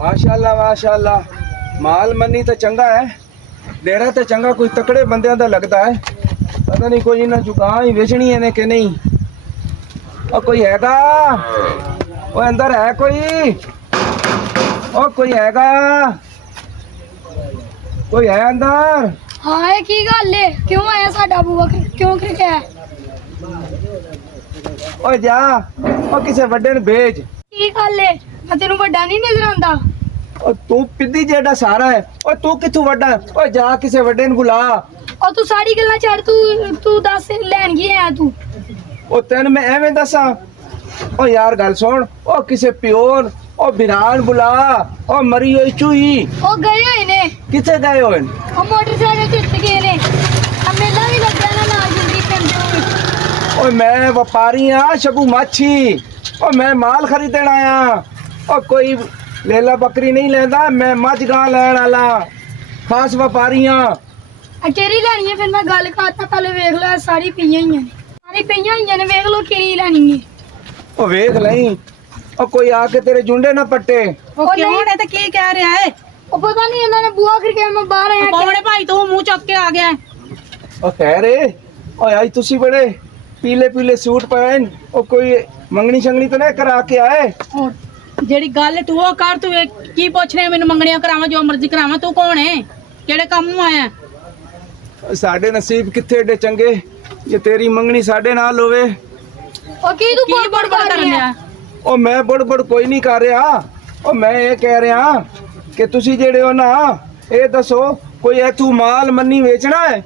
माशाल्लाह माशाल्लाह, माल मनी तो चंगा है, डेरा तो चंगा कोई तकड़े बंदे का लगता है। पता नहीं कोई इन्हें जुगां ही बेचनी है ने कि नहीं। और कोई हैगा? वो अंदर है कोई? ओ कोई हैगा? कोई है अंदर? हाँ है की गल है, क्यों आया साडा बूआ क्यों खड़काया? ओ जा, ओ किसे वड्डे ने भेज। की गल है, मैं तेनू वड्डा नहीं नजर आंदा? ओ तू पिद्दी जेड़ा सारा है, ओ तू किथों वड्डा है? ओ जा किसे वड्डे ने बुला। और तू सारी गल्लां छड़, तू दस लैन की है तू? ओ तेन मैं एवें दसा? ओ यार गल सुन, ओ किसे प्योर ओ बिरान बुला, ओ मरी होई चूही। ओ गए होए ने। किथे गए होए? ओ मोटरसाइकिल चिट गए ने। अब मेला भी लग ना नाल जल्दी पेंदे। ओ मैं व्यापारी हां शबू माछी, ओ मैं माल खरीदण आया। ओ कोई लेला बकरी नहीं लेंदा, मैं मझ गां लैण वाला खास व्यापारी हां। केरी लैनी है? फिर मैं गल करता, पहले वेख लो सारी पईयां ही हैं, सारी पईयां ही ने, वेख लो केरी लैनी है। ओ वेख लई, ओ कोई आके तेरे जुंडे ना पट्टे। ਉਹ ਕਿਉਂ ਨੇ ਤੇ ਕੀ ਕਹਿ ਰਿਹਾ ਏ? ओ पता नहीं इन्होंने बुआ खड़काया, मैं बाहर आया। ਕੌਣੇ ਭਾਈ ਤੂੰ ਮੂੰਹ ਚੁੱਕ ਕੇ ਆ ਗਿਆ? ओ कह रहे ओ आज तुसी बड़े पीले पीले सूट पहन, ओ कोई मंगनी शंगनी तो नहीं करा के आए? ਉਹ ਜਿਹੜੀ ਗੱਲ ਤੂੰ ਉਹ ਕਰ, ਤੂੰ ਇਹ ਕੀ ਪੁੱਛ ਰਿਹਾ ਮੈਨੂੰ? ਮੰਗਣੀਆਂ ਕਰਾਵਾਂ ਜੋ ਮਰਜ਼ੀ ਕਰਾਵਾਂ, ਤੂੰ ਕੌਣ ਏ? ਕਿਹੜੇ ਕੰਮ ਨੂੰ ਆਇਆ? साडे नसीब किथे एडे चंगे जे तेरी मंगनी साडे नाल होवे। ओ की तू ਕੀ बड़ ਬੜਬੜ ਕਰਨ ਡਿਆ? ओ मैं बड़ बड़ कोई नहीं कर रहा, ओ मैं ये कह रहा कि तुसी जेड़े हो ना, ये दसो कोई इथू माल मन्नी बेचना है?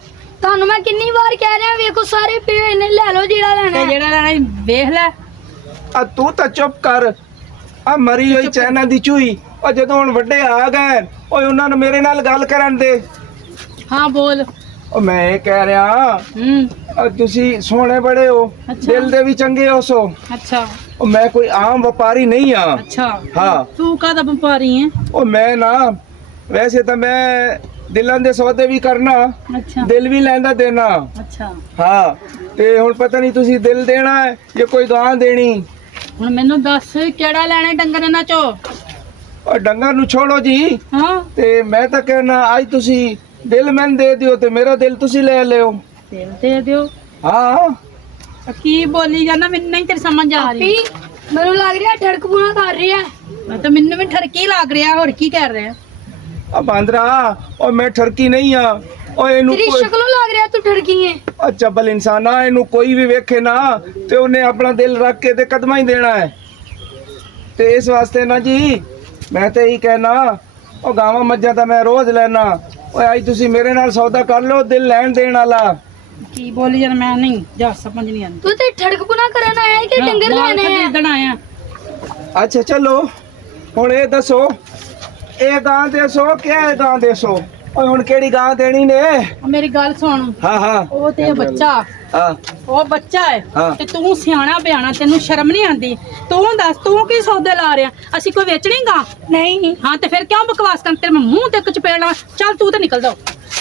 ਤੁਹਾਨੂੰ ਮੈਂ ਕਿੰਨੀ ਵਾਰ ਕਹਿ ਰਿਹਾ, ਵੇਖੋ ਸਾਰੇ ਪਏ ਨੇ, ਲੈ ਲਓ ਜਿਹੜਾ ਲੈਣਾ ਤੇ ਹੈ। ਜਿਹੜਾ ਲੈਣਾ ਈ ਵੇਖ ਲੈ। आ तू तो चुप कर, आ मरी हुई चैना दी चूही। ओ जदों हुण वड्डे आ गए, ओए उन्हां नूं मेरे नाल गल करन दे। ਹਾਂ ਬੋਲ। ओ मैं ये कह रहा ਹੂੰ तुसी सोहणे बड़े हो, अच्छा। दिल दे भी चंगे हो सो। ਅੱਛਾ ओ मैं कोई आम व्यापारी नहीं हाँ। ਅੱਛਾ। हाँ ਤੂੰ ਕਾਹਦਾ ਵਪਾਰੀ ਹੈ? ओ मैं ना वैसे तो मैं दिलों दे सौदे भी करना, ਅੱਛਾ दिल भी लैंदा देना। ਅੱਛਾ। हाँ ते हुण पता नहीं तुसी दिल देना है या कोई गां देनी। ਹੁਣ ਮੈਨੂੰ ਦੱਸ ਕਿਹੜਾ ਲੈਣਾ ਡੰਗਰ ਇਹਨਾਂ ਚੋਂ? और डंगर नु छोड़ो जी, ਹਾਂ ते मैं तो कहना आज तुसी दिल मैन दे दियो ते मेरा दिल तुसी ले लियो। ਦਿਲ ਦੇ ਦਿਓ। हाँ ਕੀ ਬੋਲੀ ਜਾਂਦਾ? ਮੈਨੂੰ ਨਹੀਂ ਤੇਰੀ ਸਮਝ ਆ ਰਹੀ। ਆਪੀ ਮੈਨੂੰ ਲੱਗ ਰਿਹਾ ਠੜਕਪੂਣਾ ਕਰ ਰਿਹਾ। ਮੈਂ ਤਾਂ ਮੈਨੂੰ ਵੀ ਠਰਕੀ ਲੱਗ ਰਿਹਾ। ਹੋਰ ਕੀ ਕਰ ਰਿਹਾ? अब बांद्रा और मैं ठरकी नहीं हाँ। और इनू ਤੇਰੀ कोई ਸ਼ਕਲੋਂ ਲੱਗ ਰਿਹਾ ਤੂੰ ਠੜਕੀ ਹੈ। और चबल इंसान आ, इनू कोई भी वेखे ना ते उन्हें अपना दिल रख के ते कदमा ही देना है। ते इस वास्ते ना जी मैं तो यही कहना, और गावा मज्जा तो मैं रोज लेना। और आज तुसी मेरे नाल सौदा कर लो दिल लैन देन वाला। ਕੀ ਬੋਲੀ ਜਾਂਦਾ? ਮੈਂ ਨਹੀਂ ਜਾ ਸਮਝ ਨਹੀਂ ਆਉਂਦੀ। ਤੂੰ ਤੇ ਠੜਕਪੂਣਾ ਕਰਨ ਆਇਆ ਹੈ ਕਿ ਡੰਗਰ ਮਾਲ ਲੈਣੇ ਹੈ? ਖਰੀਦਣ ਆਇਆ। अच्छा चलो हुण ये दसो, ये गां देसो क्या है गां देसो? और हुण केड़ी गां देनी ने? ਉਹ ਮੇਰੀ ਗੱਲ ਸੁਣ। हाँ हाँ ਉਹ ਤੇ ਬੱਚਾ, हाँ ਉਹ ਬੱਚਾ ਹੈ ਹਾਂ। ਤੇ ਤੂੰ ਸਿਆਣਾ ਬਿਆਣਾ, ਤੈਨੂੰ ਸ਼ਰਮ ਨਹੀਂ ਆਉਂਦੀ? ਤੂੰ ਦੱਸ ਤੂੰ ਕੀ ਸੌਦੇ ਲਾ ਰਿਹਾ? ਅਸੀਂ ਕੋਈ ਵੇਚਣੀਗਾ? ਨਹੀਂ ਹਾਂ ਤੇ ਫਿਰ ਕਿਉਂ ਬਕਵਾਸ ਕਰਨ? ਤੇਰੇ ਮੈਂ ਮੂੰਹ ਤੇ ਇੱਕ ਚਪੇੜ ਲਾਵਾਂ? ਚੱਲ ਤੂੰ ਤੇ ਨਿਕਲ ਜਾ,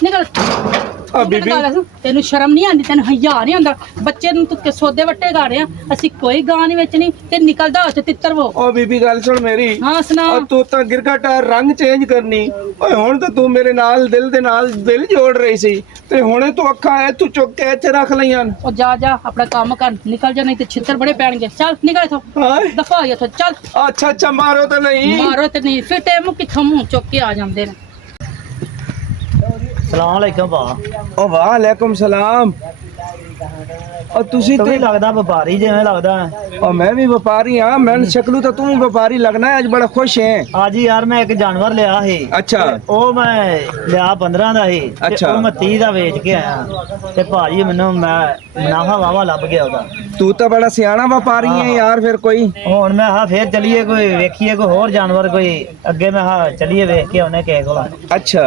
ਨਿਕਲ। ਤੂੰ ਬੀਬੀ। ਮੈਨੂੰ ਗੱਲ ਦੱਸ, ਤੈਨੂੰ ਸ਼ਰਮ ਨਹੀਂ ਆਉਂਦੀ? ਤੈਨੂੰ ਹਯਾ ਨਹੀਂ ਆਉਂਦਾ? ਬੱਚੇ ਨੂੰ ਤੂੰ ਸੌਦੇ ਵੱਟੇ ਗਾ ਰਿਹਾ। ਅਸੀਂ ਕੋਈ ਗਾਂ ਨਹੀਂ ਵੇਚਣੀ ਤੇ ਨਿਕਲ ਜਾ ਉੱਥੇ ਤਿੱਤਰ ਵੋ। ओ बीबी गल सुन मेरी, ਹਾਂ ਸੁਣਾ। और तू तो गिरगटा रंग चेंज करनी। ओए हुण तो तू मेरे नाल दिल दे नाल दिल जोड़ रही सी ते हुणे तू अखा है तू चुक के इत्थे रख लईयां। ਉਹ ਜਾ ਜਾ ਆਪਣਾ ਕੰਮ ਕਰ, ਨਿਕਲ ਜਾ, ਨਹੀਂ ਤੇ ਛਿੱਤਰ ਬੜੇ ਪੈਣਗੇ। ਚੱਲ ਨਿਕਲ ਇੱਥੋਂ, हाय ਦਫਾ ਹੋ ਇੱਥੋਂ। ਚੱਲ अच्छा अच्छा मारो तो नहीं। ਮਾਰੋ ਤੇ ਨਹੀਂ ਫਿਰ ਤੇ ਮੂੰਹ ਕਿੱਥੋਂ ਮੂੰਹ ਚੁੱਕ ਕੇ ਆ ਜਾਂਦੇ ਨੇ। ਸਲਾਮ ਅਲੈਕਮ ਭਾ। ओ वालेकुम सलाम। और तुसी ਤੂੰ ते ਵੀ ਲੱਗਦਾ ਵਪਾਰੀ ਜਿਵੇਂ ਲੱਗਦਾ। और मैं भी व्यापारी हां, मैं शक्लू तो तू व्यापारी लगना है, आज बड़ा खुश है। ਅੱਜ ਯਾਰ ਮੈਂ ਇੱਕ ਜਾਨਵਰ ਲਿਆ ਸੀ। अच्छा ਉਹ ਮੈਂ ਲਿਆ 15 ਦਾ ਸੀ ਤੇ ਅੱਛਾ। ਉਹ ਮੈਂ 30 ਦਾ ਵੇਚ ਕੇ ਆਇਆ ਤੇ ਭਾਜੀ ਮੈਨੂੰ ਮੈਂ ਮੁਨਾਫਾ ਵਾਵਾ ਲੱਭ ਗਿਆ ਉਹਦਾ। तू तो बड़ा सियाना व्यापारी है यार। फिर कोई ਹੁਣ ਮੈਂ ਹਾਂ ਫੇਰ ਚੱਲੀਏ ਕੋਈ ਵੇਖੀਏ ਕੋਈ ਹੋਰ ਜਾਨਵਰ ਕੋਈ ਅੱਗੇ। ਮੈਂ ਹਾਂ ਚੱਲੀਏ ਵੇਖ ਕੇ ਆਉਣੇ ਕਿਸੇ ਕੋਲ। अच्छा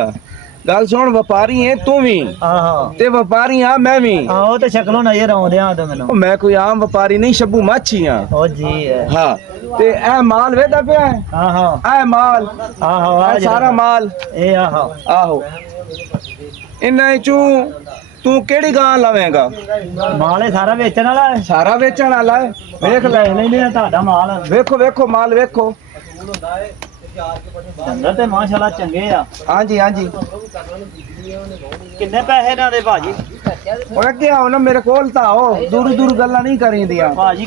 गल सुन, व्यापारी है तू भी ਆਹੋ ते व्यापारी हां मैं भी। ਆਹੋ ਤੇ ਸ਼ਕਲੋਂ ਨਜ਼ਰ ਆਉਂਦੇ ਆ ਤੇ ਮੈਨੂੰ। ओ मैं कोई आम व्यापारी नहीं, शब्बू माछी हां। ਉਹ ਜੀ हाँ ते ए माल वेदा पिया है, ਆਹੋ ए माल ਆਹੋ ए सारा माल। ਇਹ ਆਹੋ आहो इन्ना चू तू केड़ी गां लवेंगा? ਮਾਲ ਇਹ ਸਾਰਾ ਵੇਚਣ ਵਾਲਾ ਹੈ। सारा बेचण वाला है। वेख ले, ਲੈ ਲੈਨੇ ਆ ਤੁਹਾਡਾ ਮਾਲ। वेखो वेखो माल वेखो। ਡੰਗਰ ਤੇ ਮਾਸ਼ਾਅੱਲਾ ਚੰਗੇ ਆ। ਹਾਂਜੀ ਹਾਂਜੀ ਕਿੰਨੇ ਪੈਸੇ ਇਹਨਾਂ ਦੇ ਭਾਜੀ? ਉਹ ਅੱਗੇ ਆਓ ਨਾ ਮੇਰੇ ਕੋਲ ਤਾਂ ਆਓ, ਦੂਰ ਦੂਰ ਗੱਲਾਂ ਨਹੀਂ ਕਰੀਂਦੀਆਂ। ਭਾਜੀ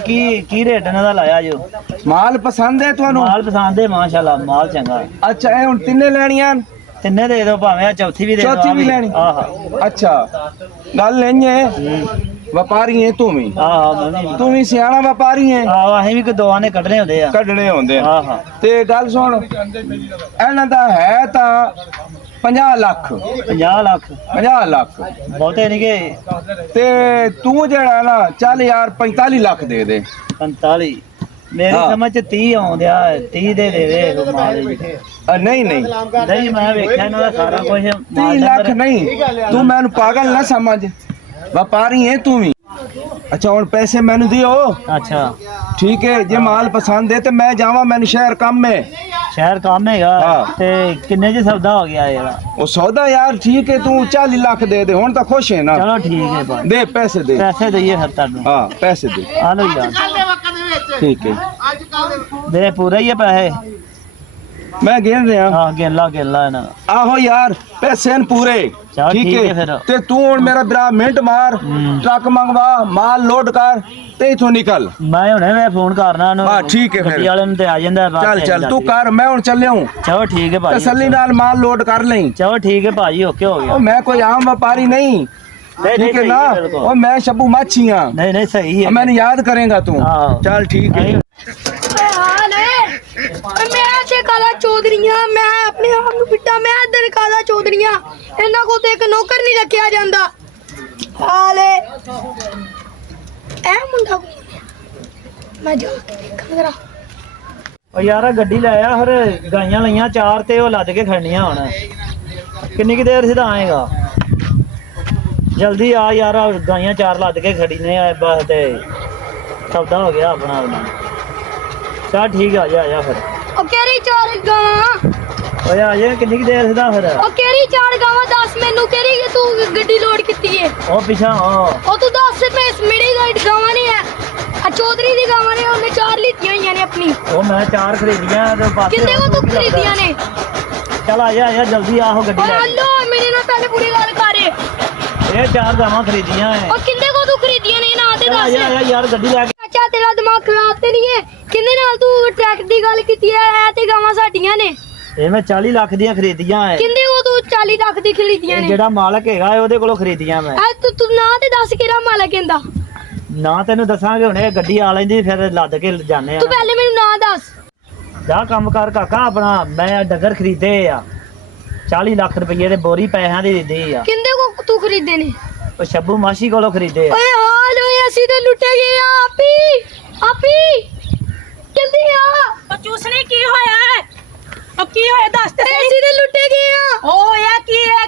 ਕੀ ਰੇਟ ਇਹਨਾਂ ਦਾ ਲਾਇਆ ਜੋ? ਮਾਲ ਪਸੰਦ ਹੈ ਤੁਹਾਨੂੰ? ਮਾਲ ਪਸੰਦ ਹੈ ਮਾਸ਼ਾਅੱਲਾ, ਮਾਲ ਚੰਗਾ। ਅੱਛਾ ਇਹ ਹੁਣ ਤਿੰਨੇ ਲੈਣੀਆਂ? ਤਿੰਨੇ ਦੇ ਦਿਓ, ਭਾਵੇਂ ਆ ਚੌਥੀ ਵੀ ਦੇ ਦਿਓ। ਚੌਥੀ ਵੀ ਲੈਣੀ? ਆਹ ਅੱਛਾ ਗੱਲ ਨਹੀਂ ਹੈ, ਵਪਾਰੀ ਹੈ ਤੂੰ ਵੀ? ਆਹ ਤੂੰ ਵੀ ਸਿਆਣਾ ਵਪਾਰੀ ਹੈ? ਆਹ ਅਸੀਂ ਵੀ ਕੋਈ ਦੋਆਂ ਨੇ ਕੱਢਣੇ ਹੁੰਦੇ ਆ। ਕੱਢਣੇ ਹੁੰਦੇ ਆ। ਆਹ ਤੇ ਗੱਲ ਸੁਣ, ਇਹਨਾਂ ਦਾ ਹੈ ਤਾਂ 50 ਲੱਖ। 50 ਲੱਖ? 50 ਲੱਖ ਬਹੁਤੇ ਨਹੀਂ ਗਏ। ਤੇ ਤੂੰ ਜਿਹੜਾ ਨਾ ਚੱਲ ਯਾਰ 45 ਲੱਖ ਦੇ ਦੇ। 45? ਮੇਰੀ ਹਾਂ। ਸਮਝ ਚ 30 ਆਉਂਦਿਆ। 30 ਦੇ ਦੇ ਮਾਲ ਜੀ। ਨਹੀਂ ਨਹੀਂ ਨਹੀਂ ਮੈਂ ਵੇਖਿਆ ਇਹਨਾਂ ਦਾ ਸਾਰਾ ਕੁਝ। 30 ਲੱਖ ਨਹੀਂ, ਤੂੰ ਮੈਨੂੰ ਪਾਗਲ ਨਾ ਸਮਝ, ਵਪਾਰੀ ਹੈ ਤੂੰ ਵੀ। ਅੱਛਾ ਹੁਣ ਪੈਸੇ ਮੈਨੂੰ ਦਿਓ। ਅੱਛਾ ਠੀਕ ਹੈ, ਜੇ ਮਾਲ ਪਸੰਦ ਹੈ ਤੇ ਮੈਂ ਜਾਵਾਂ, ਮੈਨੂੰ ਸ਼ਹਿਰ ਕੰਮ ਹੈ। ਸ਼ਹਿਰ ਕੰਮ ਹੈਗਾ ਹਾਂ। ਤੇ ਕਿੰਨੇ ਚ ਸੌਦਾ ਹੋ ਗਿਆ ਯਾਰ? ਉਹ ਸੌਦਾ ਯਾਰ ਠੀਕ ਹੈ, ਤੂੰ 40 ਲੱਖ ਦੇ ਦੇ, ਹੁਣ ਤਾਂ ਖੁਸ਼ ਹੈ ਨਾ? ਚਲੋ ਠੀਕ ਹੈ ਭਾਈ, ਦੇ ਪੈਸੇ ਦੇ। ਪੈਸੇ ਦਈਏ ਫਿਰ ਤੁਹਾਨੂੰ। ਹਾਂ ਪੈਸੇ ਦੇ। ਆ ਲਓ ਯਾਰ, ਠੀਕ ਹੈ, ਦੇ ਪੂਰੇ ਹੀ ਆ ਪੈਸੇ। ਮੈਂ ਗਿਣ ਰਿਹਾ। ਹਾਂ ਗਿਣ ਲਾ ਇਹਨਾਂ ਦਾ। ਆਹੋ ਯਾਰ ਪੈਸੇ ਨੇ ਪੂਰੇ। ਚੱਲ ਠੀਕ ਹੈ ਫਿਰ। ਤੇ ਤੂੰ ਹੁਣ ਮੇਰਾ ਭਰਾ ਮਿੰਟ ਮਾਰ, ਟਰੱਕ ਮੰਗਵਾ, ਮਾਲ ਲੋਡ ਕਰ ਤੇ ਇਥੋਂ ਨਿਕਲ। ਮੈਂ ਹੁਣੇ ਮੈਂ ਫੋਨ ਕਰਨਾ ਉਹਨੂੰ। ਹਾਂ ਠੀਕ ਹੈ ਫਿਰ, ਗੱਡੀ ਵਾਲੇ ਨੂੰ ਤੇ ਆ ਜਾਂਦਾ ਬਾਅਦ ਚੱਲ ਚ ਚੱਲ ਤੂੰ ਕਰ, ਮੈਂ ਹੁਣ ਚੱਲਿਆ ਹੂੰ। ਚਲੋ ਠੀਕ ਹੈ ਭਾਜੀ, ਤਸੱਲੀ ਨਾਲ ਮਾਲ ਲੋਡ ਕਰ ਲਈ। ਚਲੋ ਠੀਕ ਹੈ ਭਾਜੀ, ਓਕੇ ਹੋ ਗਿਆ। ਉਹ ਮੈਂ ਕੋਈ ਆਮ ਵਪਾਰੀ ਨਹੀਂ, ਠੀਕ ਹੈ ਨਾ? ਉਹ ਮੈਂ ਸ਼ੱਬੂ ਮਾਛੀ ਹਾਂ। ਨਹੀਂ ਸਹੀ ਹੈ। ਮੈਨੂੰ ਯਾਦ ਕਰੇਗਾ ਤੂੰ? ਆਹੋ। ਚੱਲ ਠੀਕ ਹੈ। ਹਾਲ ਮੈਂ ਤੇ ਕਾਲਾ ਚੌਧਰੀਆਂ, ਮੈਂ ਆਪਣੇ ਆਪ ਨੂੰ ਬਿੱਟਾ, ਮੈਂ ਇੱਧਰ ਕਾਲਾ ਚੌਧਰੀਆਂ। ਇਹਨਾਂ ਕੋਲ ਤੇ ਇੱਕ ਨੌਕਰ ਨਹੀਂ ਰੱਖਿਆ ਜਾਂਦਾ। ਹਾਲੇ ਇਹ ਮੁੰਡਾ ਕੌਣ ਹੈ? ਮੈਂ ਜਾ ਕੇ ਦੇਖਾਂ ਜਰਾ। ਉਹ ਯਾਰ ਆਹ ਗੱਡੀ ਲੈ ਆ ਫਿਰ, ਗਾਈਆਂ ਲਈਆਂ 4 ਤੇ ਉਹ ਲੱਦ ਕੇ ਖੜਨੀਆਂ ਹੁਣ। ਕਿੰਨੀ ਕੁ ਦੇਰ ਸਿੱਧਾ ਆਏਗਾ? ਜਲਦੀ ਆ ਯਾਰ, ਆਹ ਗਾਈਆਂ 4 ਲੱਦ ਕੇ ਖੜੀ ਨੇ ਆ ਬਸ, ਤੇ ਸੌਦਾ ਹੋ ਗਿਆ ਆਪਣਾ। ਚੱਲ ਠੀਕ ਆ, ਆ ਜਾ ਫਿਰ। ਉਹ ਕਿਹੜੀ ਚਾਰ ਗਾਵਾਂ? ਓਏ ਆ ਜਾ, ਕਿੰਨੀ ਕੁ ਦੇਰ ਸਿੱਧਾ ਫਿਰ? ਉਹ ਕਿਹੜੀ ਚਾਰ ਗਾਵਾਂ ਦੱਸ ਮੈਨੂੰ, ਕਿਹੜੀ ਤੂੰ ਗੱਡੀ ਲੋਡ ਕੀਤੀ ਏ? ਉਹ ਪਿਛਾ ਉਹ ਤੂੰ ਦੱਸ, ਮੇਰੀ ਗਾਵਾਂ ਨਹੀਂ ਹੈ, ਆ ਚੌਧਰੀ ਦੀ ਗਾਵਾਂ ਨੇ, ਉਹਨੇ 4 ਲਿੱਤੀਆਂ ਹੋਈਆਂ ਨੇ ਆਪਣੀ। ਉਹ ਮੈਂ 4 ਖਰੀਦੀਆਂ ਤੇ ਪਾਸੇ। ਕਿੰਨੇ ਕੋ ਤੂੰ ਖਰੀਦੀਆਂ ਨੇ? ਚੱਲ ਆ ਜਾ ਜਲਦੀ, ਆਹੋ ਗੱਡੀ ਲੈ। ਹਲੋ ਮੇਰੇ ਨਾਲ ਪਹਿਲੇ ਪੂਰੀ ਗੱਲ ਕਰ। ਇਹ 4 ਗਾਵਾਂ ਖਰੀਦੀਆਂ ਐ। ਉਹ ਕਿੰਨੇ ਕੋ ਤੂੰ ਖਰੀਦੀਆਂ ਨੇ ਨਾ ਤੇ ਆ ਦੱਸ। ਜਾ ਯਾਰ ਗੱਡੀ ਲੈ ਕੇ। ਅੱਛਾ ਤੇਰਾ ਦਿਮਾਗ ਖਰਾਬ ਤੇ ਨਹੀਂ ਹੈ? ਕਿੰਨੇ ਨਾਲ ਤੂੰ ਟਰੱਕ ਦੀ ਗੱਲ ਕੀਤੀ ਹੈ ਤੇ ਗਾਵਾਂ ਸਾਡੀਆਂ ਨੇ? ਇਹ ਮੈਂ 40 ਲੱਖ ਦੀਆਂ ਖਰੀਦੀਆਂ ਐ। ਕਿੰਨੇ ਕੋ ਤੂੰ 40 ਲੱਖ ਦੀ ਖਰੀਦੀਆਂ ਇਹ ਨੇ? ਜਿਹੜਾ ਮਾਲਕ ਹੈਗਾ ਉਹਦੇ ਕੋਲੋਂ ਖਰੀਦੀਆਂ ਮੈਂ। ਤੂੰ ਨਾ ਤੇ ਦੱਸ ਕਿਹੜਾ ਮਾਲਕ ਕਹਿੰਦਾ? ਨਾ ਤੈਨੂੰ ਦੱਸਾਂਗੇ ਹੁਣੇ, ਗੱਡੀ ਆ ਲੈਂਦੀ ਫਿਰ ਲੱਦ ਕੇ ਜਾਂਦੇ ਆ। ਤੂੰ ਪਹਿਲੇ ਮੈਨੂੰ ਨਾ ਦੱਸ। ਜਾ ਕੰਮ ਕਰ ਕਾਕਾ ਆਪਣਾ। ਮੈਂ ਡੰਗਰ ਖਰੀਦੇ ਆ 40 ਲੱਖ ਰੁਪਏ ਦੇ, ਬੋਰੀ ਪੈਸਿਆਂ ਦੀ ਦਿੱਤੀ ਆ। ਕਿੰਨੇ ਕੋ ਤੂੰ ਖਰੀਦੇ ਨੇ? ਉਹ ਸ਼ੱਬੂ ਮਾਸ਼ੀ ਕੋਲੋਂ ਖਰੀਦੇ ਆ। ਓਏ ਹਾਲ ਓਏ, ਅਸੀਂ ਤੇ ਲੁੱਟੇ ਗਏ ਆ। ਆਪੀ ਜਲਦੀ ਆ। ਉਹ ਚੂਸਣੇ ਕੀ ਹੋਇਆ ਹੈ? ਉਹ ਕੀ ਹੋਇਆ ਦੱਸ ਤੇ ਸਹੀ। ਅਸੀਂ ਤੇ ਲੁੱਟੇ ਗਏ ਆ। ਉਹ ਹੋਇਆ ਕੀ ਹੈ?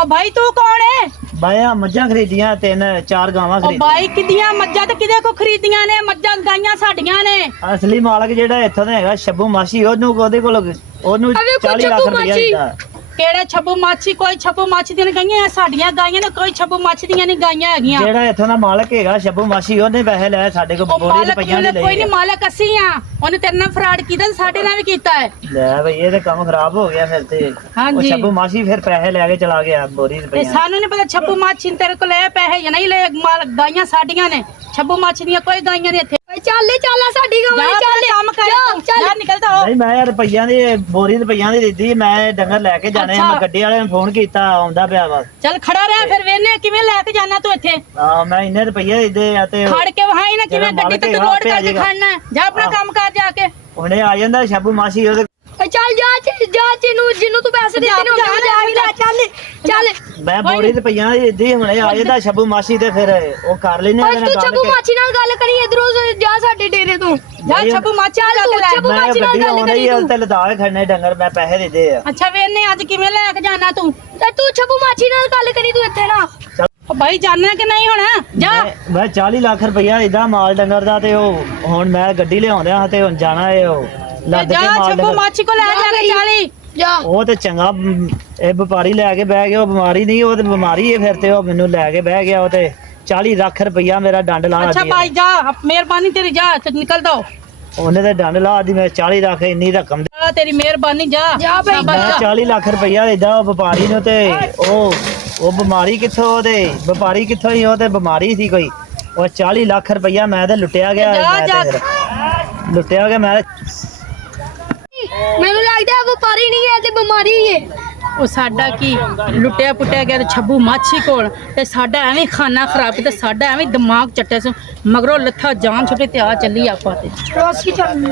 ਉਹ ਭਾਈ ਤੂੰ ਕੌਣ ਹੈ? ਮੈਂ ਮੱਝਾਂ ਖਰੀਦੀਆਂ 3-4 ਗਾਵਾਂ ਉਹ ਖਰੀਦੀਆਂ। ਭਾਈ ਕਿੰਨੀਆਂ ਮੱਝਾਂ ਤੇ ਕਿਹਦੇ ਕੋ ਖਰੀਦੀਆਂ ਨੇ? ਮੱਝਾਂ ਗਾਈਆਂ ਸਾਡੀਆਂ ਨੇ। ਅਸਲੀ ਮਾਲਕ ਜਿਹੜਾ ਇੱਥੋਂ ਦਾ ਹੈਗਾ ਸ਼ੱਬੂ ਮਾਸ਼ੀ, ਉਹਦੇ ਕੋਲ ਉਹਨੂੰ ਅਵੇ ਕੋਈ 40 ਲੱਖ ਸ਼ੱਬੂ ਰੁਪਇਆ ਮਾਛੀ। ਦਿੱਤਾ। ਕਿਹੜੇ ਛੱਬੂ ਮਾਛੀ? ਕੋਈ ਛੱਬੂ ਮਾਛੀ ਦੀਆਂ ਗਾਈਆਂ ਸਾਡੀਆਂ ਗਾਈਆਂ ਨੇ, ਕੋਈ ਛੱਬੂ ਮਾਛੀ ਦੀਆਂ ਨਹੀਂ ਗਾਈਆਂ ਹੈਗੀਆਂ। ਜਿਹੜਾ ਇੱਥੋਂ ਦਾ ਮਾਲਕ ਹੈਗਾ ਸ਼ੱਬੂ ਮਾਸ਼ੀ, ਉਹਨੇ ਪੈਸੇ ਲਏ ਸਾਡੇ ਕੋਲ, ਉਹ ਬੋਰੀ ਮਾਲਕ ਰੁਪਈਆਂ ਦੇ ਕੋਈ ਨਹੀਂ, ਲਏ। ਮਾਲਕ ਅਸੀਂ ਆ। ਉਹਨੇ ਤੇਰੇ ਨਾਲ ਫਰਾਡ ਕੀਤਾ ਤੇ ਸਾਡੇ ਨਾਲ ਵੀ ਕੀਤਾ ਹੈ। ਲੈ ਬਈ ਇਹ ਤੇ ਕੰਮ ਖਰਾਬ ਹੋ ਗਿਆ ਫਿਰ ਤੇ। ਉਹ ਹਾਂਜੀ। ਸ਼ੱਬੂ ਮਾਸ਼ੀ ਫਿਰ ਪੈਸੇ ਲੈ ਕੇ ਚਲਾ ਗਿਆ ਬੋਰੀ ਤੇ ਰੁਪਈਆਂ। ਸਾਨੂੰ ਨਹੀਂ ਪਤਾ ਛੱਬੂ ਮਾਛੀ ਨੇ ਤੇਰੇ ਕੋਲ ਲਏ ਪੈਸੇ ਜਾਂ ਨਹੀਂ ਲਏ। ਗਾਈਆਂ ਸਾਡੀਆਂ ਨੇ, ਛੱਬੂ ਮਾਛੀ ਦੀਆਂ ਕੋਈ ਗਾਈਆਂ ਨਹੀਂ ਇੱਥੇ। ਓਏ ਚੱਲ ਸਾਡੀ ਗਾਵਾਂ ਜਾ ਚੱਲ ਕੰਮ ਕਰ, ਜਾ ਨਿਕਲਦਾ ਹੋ। ਨਹੀਂ ਮੈਂ ਰੁਪਈਆਂ ਦੀ ਬੋਰੀ ਰੁਪਈਆਂ ਦੀ ਦਿੱਤੀ, ਮੈਂ ਡੰਗਰ ਲੈ ਕੇ ਜਾਣੇ ਆ। ਮੈਂ ਗੱਡੀ ਵਾਲੇ ਨੂੰ ਫੋਨ ਕੀਤਾ, ਆਉਂਦਾ ਪਿਆ ਬਸ। ਚੱਲ ਖੜਾ ਰਿਹਾ ਫਿਰ, ਵੇਨੇ ਕਿਵੇਂ ਲੈ ਕੇ ਜਾਣਾ ਤੂੰ ਇੱਥੇ? ਆ ਮੈਂ ਇੰਨੇ ਰੁਪਈਏ ਦਿੱਤੇ ਆ ਤੇ ਖੜ ਕੇ ਵਹਾਈ ਨਾ ਕਿਵੇਂ ਗੱਡੀ ਤੇ ਤੂੰ ਲੋਡ ਕਰਕੇ ਖੜਨਾ ਹੈ। ਜਾ ਆਪਣਾ ਕੰਮ ਕਰ ਜਾ ਕੇ। ਹੁਣੇ ਆ ਜਾਂਦਾ ਸ਼ੱਬੂ ਮਾਸ਼ੀ ਉਹਦੇ। ਓਏ ਚੱਲ ਜਾ ਜਿਹਨੂੰ ਤੂੰ ਪੈਸੇ ਦਿੱਤੇ ਨੇ ਉਹਨੂੰ ਜਾ ਵੀ ਲੈ। ਚੱਲ ਮੈਂ ਬੋਰੀ ਰੁਪਈਆਂ ਦੀ ਦਿੱਤੀ, ਹੁਣੇ ਆ ਜਾਂਦਾ ਸ਼ੱਬੂ ਮਾਸ਼ੀ ਤੇ ਫਿਰ ਉਹ ਕਰ ਲੈਨੇ ਓਏ ਤੂੰ ਛੱਬੂ ਮਾਛੀ ਨਾਲ ਗੱਲ ਕਰੀ, ਇਧਰੋਂ ਜਾ ਸਾਡੇ ਡੇਰੇ ਤੋਂ। ਜਾ ਛੱਬੂ ਮਾਛੀ ਨਾਲ ਤੂੰ ਲੈ। ਛੱਬੂ ਮੈਂ ਮਾਛੀ ਨਾਲ ਗੱਡੀ ਗੱਲ ਆਉਂਦਾ ਕਰੀ ਹੀ ਤੂੰ। ਤੇ ਲਦਾ ਕੇ ਖੜਨੇ ਡੰਗਰ, ਮੈਂ ਪੈਸੇ ਦਿੱਤੇ ਆ। ਅੱਛਾ ਵੇਨੇ ਅੱਜ ਕਿਵੇਂ ਲੈ ਕੇ ਜਾਣਾ ਤੂੰ? ਤੇ ਤੂੰ ਛੱਬੂ ਮਾਛੀ ਨਾਲ ਗੱਲ ਕਰੀ ਤੂੰ ਇੱਥੇ ਨਾ। ਉਹ ਭਾਈ ਜਾਣਾ ਕਿ ਨਹੀਂ ਹੁਣ? ਜਾ। ਮੈਂ 40 ਲੱਖ ਰੁਪਈਆ ਇਦਾਂ ਮਾਲ ਡੰਗਰ ਦਾ, ਤੇ ਉਹ ਹੁਣ ਮੈਂ ਗੱਡੀ ਲਿਆਉਂਦਿਆ ਤੇ ਹੁਣ ਜਾਣਾ ਇਹ ਉਹ ਲੱਦ ਜਾ ਕੇ ਮਾਲ ਛੱਬੂ ਡੰਗਰ। ਮਾਛੀ ਕੋ ਲੈ ਜਾ ਕੇ 40। ਜਾ ਉਹ ਤੇ ਚੰਗਾ ਇਹ ਵਪਾਰੀ ਲੈ ਕੇ ਬਹਿ ਗਿਆ। ਉਹ ਬਿਮਾਰੀ ਨਹੀਂ, ਉਹ ਤੇ ਬਿਮਾਰੀ ਹੈ ਫਿਰ ਤੇ ਉਹ ਮੈਨੂੰ ਲੈ ਕੇ ਬਹਿ ਗਿਆ। ਉਹ ਤੇ 40 ਲੱਖ ਰੁਪਈਆ ਮੇਰਾ ਡੰਡ ਲਾ ਅੱਛਾ ਦਿੱਤਾ। ਭਾਈ ਜਾ, ਮਿਹਰਬਾਨੀ ਤੇਰੀ, ਜਾ ਨਿਕਲ ਦੋ। ਉਹਨੇ ਤੇ ਡੰਡ ਲਾ ਦੀ ਮੈਂ 40 ਲੱਖ ਇੰਨੀ ਰਕਮ ਆ ਤੇਰੀ ਮਿਹਰਬਾਨੀ ਜਾ ਜਾ ਬਈ, ਸ਼ਾਬਾਸ਼ ਮੈਂ ਜਾ। 40 ਲੱਖ ਰੁਪਈਆ ਏਦਾਂ ਉਹ ਵਪਾਰੀ ਨੂੰ ਤੇ ਉਹ ਬਿਮਾਰੀ ਕਿੱਥੋਂ ਉਹਦੇ ਵਪਾਰੀ ਕਿੱਥੋਂ ਹੀ ਉਹ ਤੇ ਬਿਮਾਰੀ ਸੀ ਕੋਈ ਉਹ 40 ਲੱਖ ਰੁਪਈਆ ਮੈਂ ਤੇ ਲੁੱਟਿਆ ਗਿਆ ਜਾ, ਮੈਂ ਜਾ। ਤੇ ਫਿਰ ਲੁੱਟਿਆ ਗਿਆ ਮੈਂ ਮੈਨੂੰ ਲੱਗਦਾ ਹੈ ਵਪਾਰੀ ਨਹੀਂ ਹੈ ਤੇ ਬਿਮਾਰੀ ਹੀ ਹੈ। ਉਹ ਸਾਡਾ ਕੀ ਲੁੱਟਿਆ ਪੁੱਟਿਆ ਗਿਆ ਤੇ ਛੱਬੂ ਮਾਛੀ ਕੋਲ ਤੇ ਸਾਡਾ ਐਵੇਂ ਖਾਨਾ ਖਰਾਬ ਤੇ ਸਾਡਾ ਐਵੇਂ ਦਿਮਾਗ ਚੱਟਿਆ ਸੀ ਮਗਰੋਂ ਲੱਥਾ ਜਾਨ ਛੁੱਟੇ ਤੇ ਆ ਚੱਲੀ ਆਪਾਂ ਤੇ ਰੋਸੀ ਚੱਲ